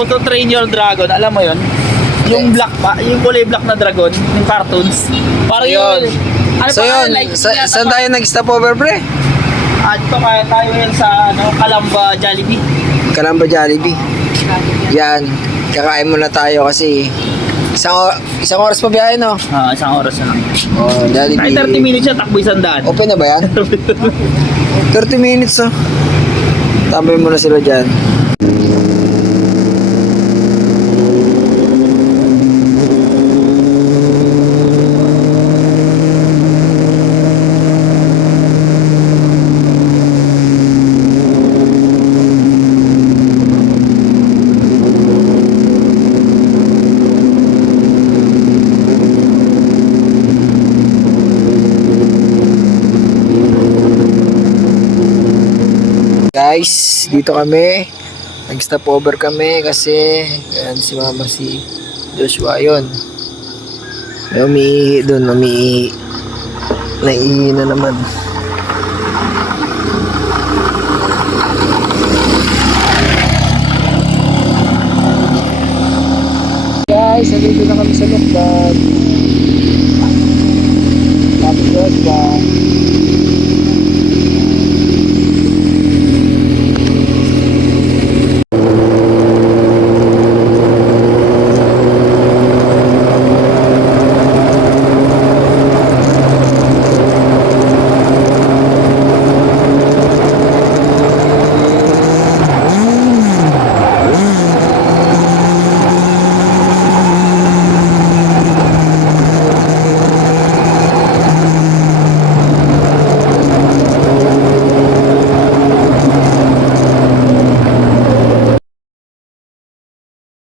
How to Train Your Dragon, alam mo yun? Yung black pa, yung kulay black na dragon, yung cartoons. Parang Yun. yun. Ano So pa, yun, like, saan tayo nag-stop over, pre? Ito kaya tayo ngayon sa Calamba Jollibee. Calamba Jollibee. Yan, kakain muna tayo kasi isang oras pa biyahe, no? Isang oras na lang. Oh, Jollibee. Ay, 30 minutes siya, takbo 100. Open na ba yan? 30 minutes, oh. Tambay muna sila dyan. Guys, dito kami. Nag-stop over kami kasi yan si mama si Joshua yun. May umiihi doon, umiihi. Naiihi na naman. Guys, nandito na kami sa Lokban. Tapos Joshua.